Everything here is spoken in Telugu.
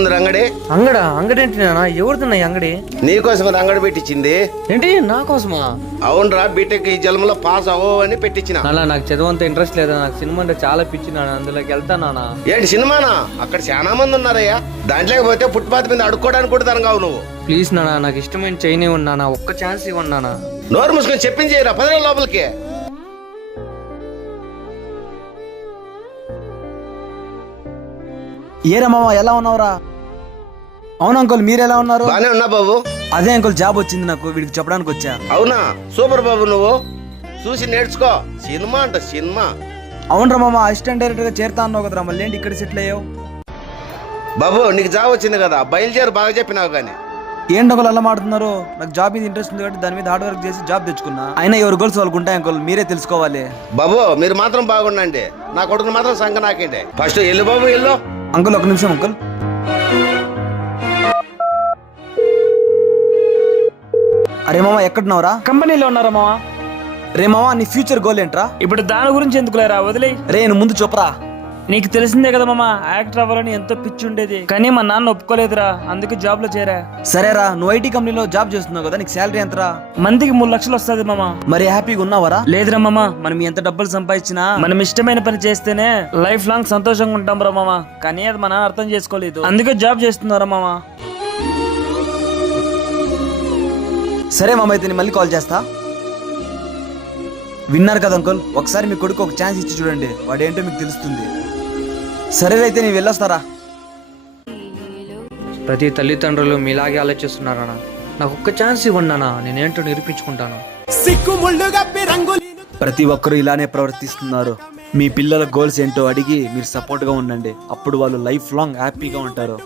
ఉంది అంగడి? అంగడి ఏంటి నాన్న? ఎవరిదన్నా ఈ అంగడి? నీకోసం అంగడి పెట్టించింది. ఏంటి నా కోసమా? అవునరా, బీటెక్ ఈ జన్మలో పాస్ అవ్వవు అని పెట్టించిన. నాన్న నాకు చదువు ఇంట్రెస్ట్ లేదా, నాకు సినిమా అంటే చాలా పిచ్చి నాన్న, అందులోకి వెళ్తానా? ఏంటి సినిమానా? అక్కడ చాలా మంది ఉన్నారయ్యా. దాంట్లోకి పోతే ఫుట్పాత్ మీద అడుక్కోవడానికి కూడా తనగావు నువ్వు. ప్లీజ్ నాన్న, నాకు ఇష్టమైన చైన్ ఇవ్వన్నా, ఒక్క ఛాన్స్ ఇవ్వన్నానా. నోరు మూసుకొని చెప్పించేయరా, 10 రోజుల లోపలికి. ఏరా మామ, ఎలా ఉన్నావురా? అవును అంకుల్, మీరు ఎలా ఉన్నారు? బానే ఉన్నా బాబు. అదే అంకుల్, జాబ్ వచ్చింది నాకు, వీడికి చెప్పడానికి వచ్చా. అవునా, సూపర్ బాబు. నువ్వు చూసి నేర్చుకో. సినిమా అంట సినిమా. అవునరా మామ, అసిస్టెంట్ డైరెక్టర్ గా చేరుతా అన్నావు కదరా, మళ్ళీ ఏంటి ఇక్కడ సెటిల్ అయ్యావు? బాబు నీకు జాబ్ వచ్చింది కదా, బయలుదేరి. బాగా చెప్పినావు కానీ. ఏంటి అంకుల్ అలా మాడుతున్నారు? నాకు జాబ్ మీద ఇంట్రెస్ట్ ఉంది కాబట్టి దాని మీద హార్డ్ వర్క్ చేసి జాబ్ తెచ్చుకున్నా. అయినా ఎవరి గోల్స్ వాళ్ళకు ఉంటాయి అంకుల్, మీరే తెలుసుకోవాలి. బాబు మీరు మాత్రం బాగుండండి, నా కొడుకుని మాత్రం సంఘ నాకండి. ఫస్ట్ వెళ్ళు బాబు, వెళ్ళు. అంకుల్ ఒక నిమిషం అంకుల్. అరే మామ, ఎక్కడున్నావురా? కంపెనీలో ఉన్నారా మావా? రే మామ, నీ ఫ్యూచర్ గోల్ ఏంట్రా? ఇప్పుడు దాని గురించి ఎందుకులేరా, వదిలే. రే నువ్వు ముందు చెప్పరా. నీకు తెలిసిందే కదా మామ, యాక్టర్ అవ్వాలని ఎంతో పిచ్చి ఉండేది, కానీ మా నాన్న ఒప్పుకోలేదురా, అందుకే జాబ్ లో చేరా. సరేరా, నువ్వు ఐటీ కంపెనీలో జాబ్ చేస్తున్నావు కదా, నీకు శాలరీ ఎంతరా? మందికి 3 లక్షలు వస్తుంది మామ. మరి హ్యాపీగా ఉన్నావరా? లేదురా మామ, మనం ఎంత డబ్బులు సంపాదించినా మనం ఇష్టమైన పని చేస్తేనే లైఫ్ లాంగ్ సంతోషంగా ఉంటాం రా మామ. కానీ అది మా నాన్న అర్థం చేసుకోలేదు, అందుకే జాబ్ చేస్తున్నారా మామ. సరే మామ, అయితే నేను మళ్ళీ కాల్ చేస్తా. విన్నారు కదా అంకుల్, ఒకసారి మీ కొడుకు ఒక ఛాన్స్ ఇచ్చి చూడండి, వాడేంటో మీకు తెలుస్తుంది. సరే అయితే నేను వెళ్ళొస్తారా. ప్రతి తల్లిదండ్రులు మీలాగే ఆలోచిస్తున్నారన్నా. నాకు ఒక్క ఛాన్స్ ఇవ్వన్నానా, నేనేంటో నిరూపించుకుంటాను. ప్రతి ఒక్కరూ ఇలానే ప్రవర్తిస్తున్నారు. మీ పిల్లల గోల్స్ ఏంటో అడిగి మీరు సపోర్ట్ గా ఉండండి, అప్పుడు వాళ్ళు లైఫ్ లాంగ్ హ్యాపీగా ఉంటారు.